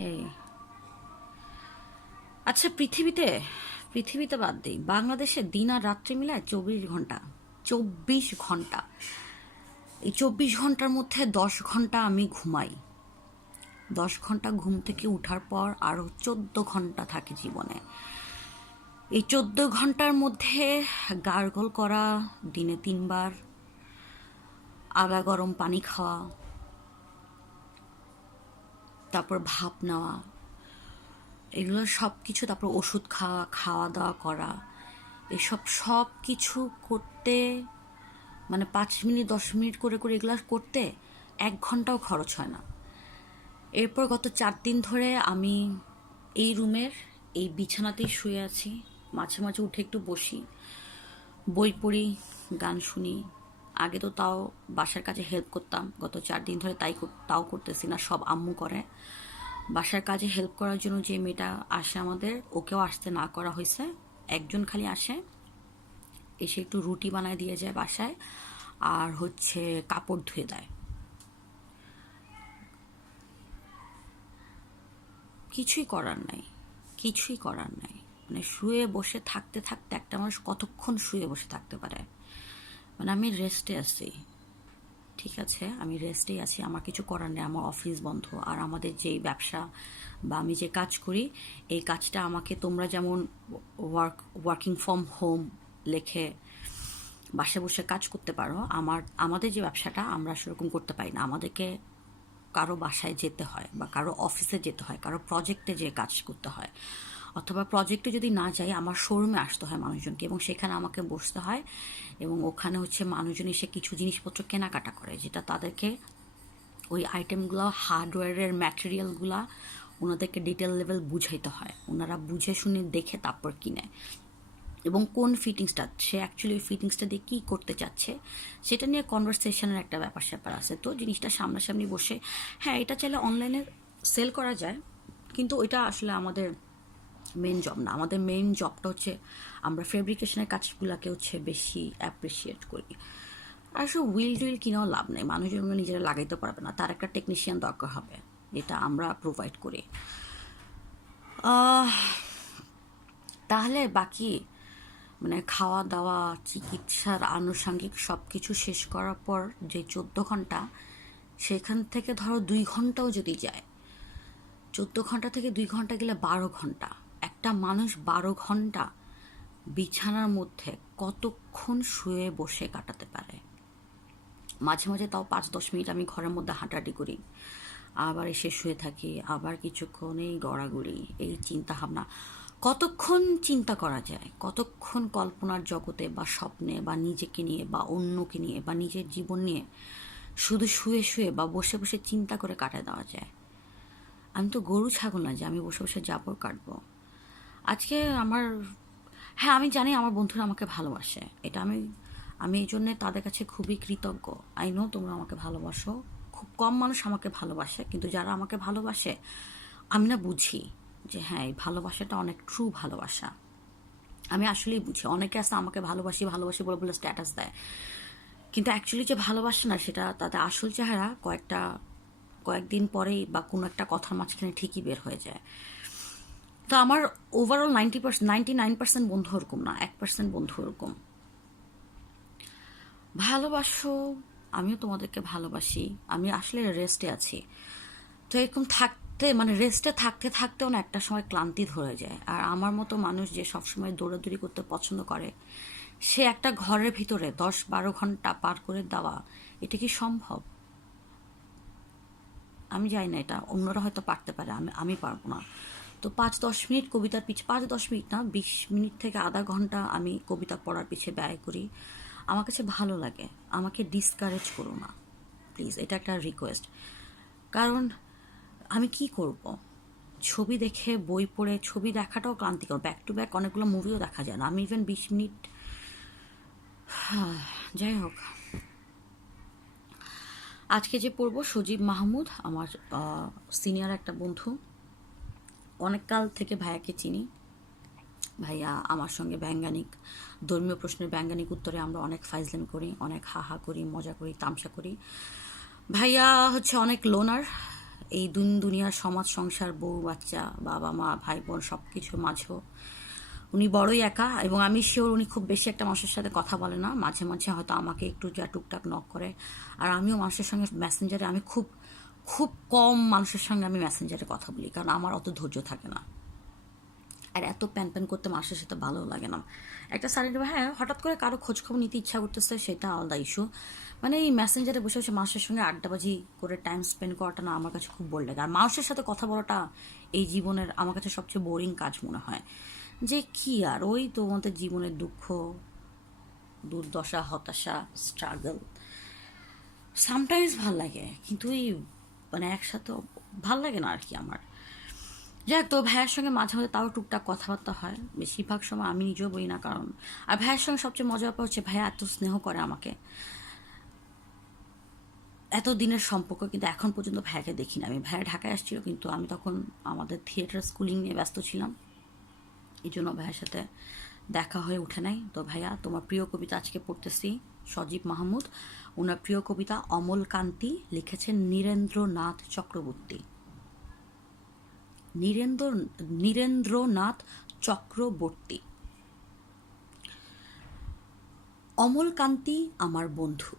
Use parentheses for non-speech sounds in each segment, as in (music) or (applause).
ওকে আচ্ছা পৃথিবীতে পৃথিবীতে বাদ দিই, বাংলাদেশে দিন আর রাত্রি মিলায় চব্বিশ ঘণ্টা চব্বিশ ঘণ্টা। এই চব্বিশ ঘণ্টার মধ্যে দশ ঘণ্টা আমি ঘুমাই। দশ ঘণ্টা ঘুম থেকে উঠার পর আরও চোদ্দ ঘণ্টা থাকে জীবনে। এই চোদ্দ ঘণ্টার মধ্যে গার্গল করা, দিনে তিনবার আগা গরম পানি খাওয়া তারপর ভাপ নেওয়া, এগুলো সব কিছু তারপর ওষুধ খাওয়া খাওয়া দাওয়া করা, এসব সব কিছু করতে মানে পাঁচ মিনিট, দশ মিনিট করে করে এগুলো করতে এক ঘন্টাও খরচ হয় না। এরপর গত চার দিন ধরে আমি এই রুমের, এই বিছানাতেই শুয়ে আছি। মাঝে মাঝে উঠে একটু বসি, বই পড়ি, গান শুনি আগে তো তাও বাসার কাজে হেল্প করতাম। গত চার দিন ধরে তাই তাও করতেছি না, সব আম্মু করে। বাসার কাজে হেল্প করার জন্য যে মেয়েটা আসে আমাদের, ওকেও আসতে না করা হয়েছে। একজন খালি আসে, এসে একটু রুটি বানায় দিয়ে যায় বাসায়, আর হচ্ছে কাপড় ধুয়ে দেয়। কিছুই করার নাই, কিছুই করার নাই। মানে শুয়ে বসে থাকতে থাকতে একটা মানুষ কতক্ষণ শুয়ে বসে থাকতে পারে? মানে আমি রেস্টে আছি। ঠিক আছে? আমি রেস্টেই আছি, আমার কিছু করার নেই, আমার অফিস বন্ধ। আর আমাদের যেই ব্যবসা বা আমি যে কাজ করি, এই কাজটা আমাকে তোমরা যেমন ওয়ার্ক ওয়ার্কিং ফ্রম হোম লেখে বাসায় বসে কাজ করতে পারো, আমার, আমাদের যে ব্যবসাটা আমরা সেরকম করতে পারি না। আমাদেরকে কারও বাসায় যেতে হয় বা কারও অফিসে যেতে হয়, কারও প্রজেক্টে যে কাজ করতে হয়। অথবা প্রজেক্টে যদি না যাই, আমার শোরুমে আসতে হয় মানুষজনকে এবং সেখানে আমাকে বসতে হয় এবং ওখানে হচ্ছে মানুষজন এসে কিছু জিনিসপত্র কেনাকাটা করে, যেটা তাদেরকে ওই আইটেমগুলো হার্ডওয়্যারের ম্যাটেরিয়ালগুলা ওনাদেরকে ডিটেল লেভেল বুঝাইতে হয়। ওনারা বুঝে শুনে দেখে তারপর কিনে। এবং কোন ফিটিংসটা সে অ্যাকচুয়ালি ওই ফিটিংসটা দিয়ে কী করতে চাচ্ছে, সেটা নিয়ে কনভারসেশনের একটা ব্যাপার স্যাপার আছে। তো জিনিসটা সামনাসামনি বসে হ্যাঁ এটা চাইলে অনলাইনে সেল করা যায়, কিন্তু ওইটা আসলে আমাদের মেন জব না। আমাদের মেন জবটা হচ্ছে আমরা ফেব্রিকেশনের কাজগুলোকে হচ্ছে বেশি অ্যাপ্রিসিয়েট করি। আর সব হুইল টুইল কিনেও লাভ নেই। মানুষজন নিজেরা লাগাইতে পারবে না। তার একটা টেকনিশিয়ান দরকার হবে, যেটা আমরা প্রোভাইড করি। তাহলে বাকি মানে খাওয়া দাওয়া চিকিৎসার আনুষঙ্গিক সব কিছু শেষ করার পর যে চোদ্দ ঘণ্টা, সেখান থেকে ধরো দুই ঘন্টাও যদি যায়, চোদ্দ ঘণ্টা থেকে দুই ঘণ্টা গেলে বারো ঘণ্টা। একটা মানুষ বারো ঘণ্টা বিছানার মধ্যে কতক্ষণ শুয়ে বসে কাটাতে পারে? মাঝে মাঝে তাও পাঁচ দশ মিনিট আমি ঘরের মধ্যে হাঁটাহাঁটি করি। আবার এসে শুয়ে থাকি, আবার কিছুক্ষণ এই গড়াগড়ি, এই চিন্তা ভাবনা কতক্ষণ চিন্তা করা যায়? কতক্ষণ কল্পনার জগতে বা স্বপ্নে বা নিজেকে নিয়ে বা অন্যকে নিয়ে বা নিজের জীবন নিয়ে শুধু শুয়ে শুয়ে বা বসে বসে চিন্তা করে কাটায় দেওয়া যায়? আমি তো গরু, ছাগল না যে আমি বসে বসে জাবর কাটবো। আজকে আমার হ্যাঁ আমি জানি আমার বন্ধুরা আমাকে ভালোবাসে। এটা আমি আমি এই জন্যে তাদের কাছে খুবই কৃতজ্ঞ। আই নো তোমরা আমাকে ভালোবাসো। খুব কম মানুষ আমাকে ভালোবাসে, কিন্তু যারা আমাকে ভালোবাসে, আমি না বুঝি যে হ্যাঁ এই ভালোবাসাটা অনেক ট্রু ভালোবাসা। আমি আসলেই বুঝি। অনেকে আছে আমাকে ভালোবাসি ভালোবাসি বলে বলে স্ট্যাটাস দেয়। কিন্তু অ্যাকচুয়ালি যে ভালোবাসে না, সেটা তাদের আসল চেহারা কয়েকটা, কয়েকদিন পরেই বা কোনো একটা কথার মাঝখানে ঠিকই বের হয়ে যায়। তো আমার overall ninety percent ninety nine percent বন্ধু ওরকম না, এক পার্সেন্ট বন্ধু ওরকম। ভালোবাসো, আমিও তোমাদেরকে ভালোবাসি, আমি আসলে রেস্টে আছি। তো এরকম থাকতে মানে রেস্টে থাকতে থাকতেও না একটা সময় ক্লান্তি ধরে যায়। আর আমার মতো মানুষ যে সবসময় দৌড়াদৌড়ি করতে পছন্দ করে, সে একটা ঘরের ভিতরে দশ বারো ঘণ্টা পার করে দেওয়া, এটা কি সম্ভব? আমি জানি না এটা, অন্যরা হয়তো পারতে পারে, আমি আমি পারব না। তো পাঁচ দশ মিনিট কবিতার পিছ পাঁচ দশ মিনিট না, বিশ মিনিট থেকে আধা ঘণ্টা আমি কবিতা পড়ার পিছিয়ে ব্যয় করি। আমার কাছে ভালো লাগে। আমাকে ডিসকারেজ করো না। প্লিজ এটা একটা রিকোয়েস্ট কারণ আমি কি করব? ছবি দেখে বই পড়ে ছবি দেখাটাও ক্লান্তিকর। ব্যাক টু ব্যাক অনেকগুলো মুভিও দেখা যায় না। আমি ইভেন বিশ মিনিট (sighs) যাই হোক। আজকে যে পড়ব সজীব মাহমুদ, আমার সিনিয়র একটা বন্ধু। অনেক কাল থেকে ভাইয়াকে চিনি। ভাইয়া আমার সঙ্গে ব্যঙ্গানিক। ধর্মীয় প্রশ্নের ব্যঙ্গানিক উত্তরে আমরা অনেক ফাইজলাম করি, অনেক হা হা করি, মজা করি, তামসা করি। ভাইয়া হচ্ছে অনেক লোনার। এই দুন দুনিয়ার সমাজ, সংসার, বউ, বাচ্চা, বাবা, মা, ভাই, বোন সব কিছুর মাঝেও উনি বড়ই একা এবং আমি শিওর উনি খুব বেশি একটা মানুষের সাথে কথা বলে না। মাঝে মাঝে হয়তো আমাকে একটু যা টুকটাক নক করে। আর আমিও মানুষের সঙ্গে মেসেঞ্জারে আমি খুব খুব কম মানুষের সঙ্গে আমি মেসেঞ্জারে কথা বলি, কারণ আমার অত ধৈর্য থাকে না। আর এত প্যান প্যান করতে মানুষের সাথে ভালো লাগে না। একটা সাইড হ্যাঁ হঠাৎ করে কারও খোঁজ খবর নিতে ইচ্ছা করতেছে, সেটা আলাদা ইস্যু মানে এই মেসেঞ্জারে বসে বসে মানুষের সঙ্গে আড্ডাবাজি করে টাইম স্পেন্ড করাটা না আমার কাছে খুব বোর লাগে। আর মানুষের সাথে কথা বলাটা এই জীবনের আমার কাছে সবচেয়ে বোরিং কাজ মনে হয়। যে কি আর, ওই তোমাদের জীবনের দুঃখ, দুর্দশা, হতাশা স্ট্রাগল সামটাইমস ভালো লাগে, কিন্তু এই মানে একসাথে ভালো লাগে না আর কি আমার। যাক, তো ভাইয়ের সঙ্গে মাঝে মাঝে তাও টুকটাক কথাবার্তা হয়। বেশিরভাগ সময় আমি নিজেও বই না, কারণ আর ভাইয়ের সঙ্গে সবচেয়ে মজা ব্যাপার হচ্ছে ভাইয়া এত স্নেহ করে আমাকে। এত দিনের সম্পর্ক কিন্তু এখন পর্যন্ত ভাইয়াকে দেখি না আমি। ভাইয়া ঢাকায় আসছিল, কিন্তু আমি তখন আমাদের থিয়েটার স্কুলিং নিয়ে ব্যস্ত ছিলাম। এই জন্য ভাইয়ের সাথে দেখা হয়ে উঠে নাই। তো ভাইয়া, তোমার প্রিয় কবিতা আজকে পড়তেছি। সজীব মাহমুদ। ওনার প্রিয় কবিতা অমল কান্তি লিখেছেন নীরেন্দ্রনাথ চক্রবর্তী। নীরেন্দ্র, নীরেন্দ্রনাথ চক্রবর্তী। অমলকান্তি আমার বন্ধু।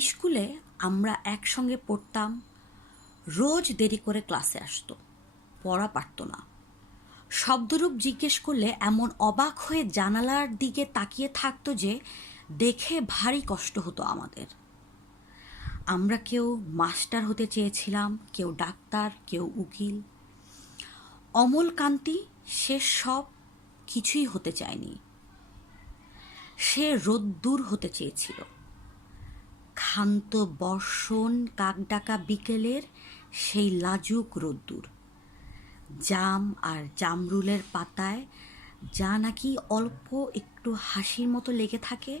স্কুলে আমরা একসঙ্গে পড়তাম, রোজ দেরি করে ক্লাসে আসতো, পড়া পারত না। শব্দরূপ জিজ্ঞেস করলে এমন অবাক হয়ে জানালার দিকে তাকিয়ে থাকতো যে দেখে ভারী কষ্ট হতো আমাদের। আমরা কেউ মাস্টার হতে চেয়েছিলাম, কেউ ডাক্তার, কেউ উকিল। অমলকান্তি সে সব কিছুই হতে চায়নি। সে রোদ্দুর হতে চেয়েছিল। ক্ষান্ত বর্ষণ, কাকডাকা বিকেলের সেই লাজুক রোদ্দুর। জাম আর জামরুলের পাতায় যা নাকি অল্প একটু হাসির মতো লেগে থাকে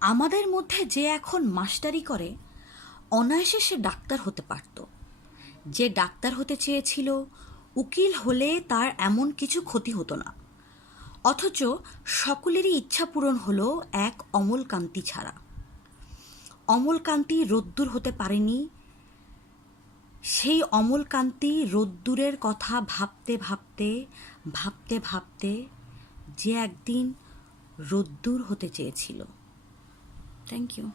আমাদের মধ্যে যে এখন মাস্টারি করে, অনায়াসে সে ডাক্তার হতে পারত। যে ডাক্তার হতে চেয়েছিল, উকিল হলে তার এমন কিছু ক্ষতি হতো না। অথচ সকলেরই ইচ্ছা পূরণ হলো এক অমলকান্তি ছাড়া। অমলকান্তি রোদ্দুর হতে পারেনি। সেই অমলকান্তি রোদ্দুরের কথা ভাবতে ভাবতে ভাবতে ভাবতে যে একদিন রোদ্দুর হতে চেয়েছিল। Thank you.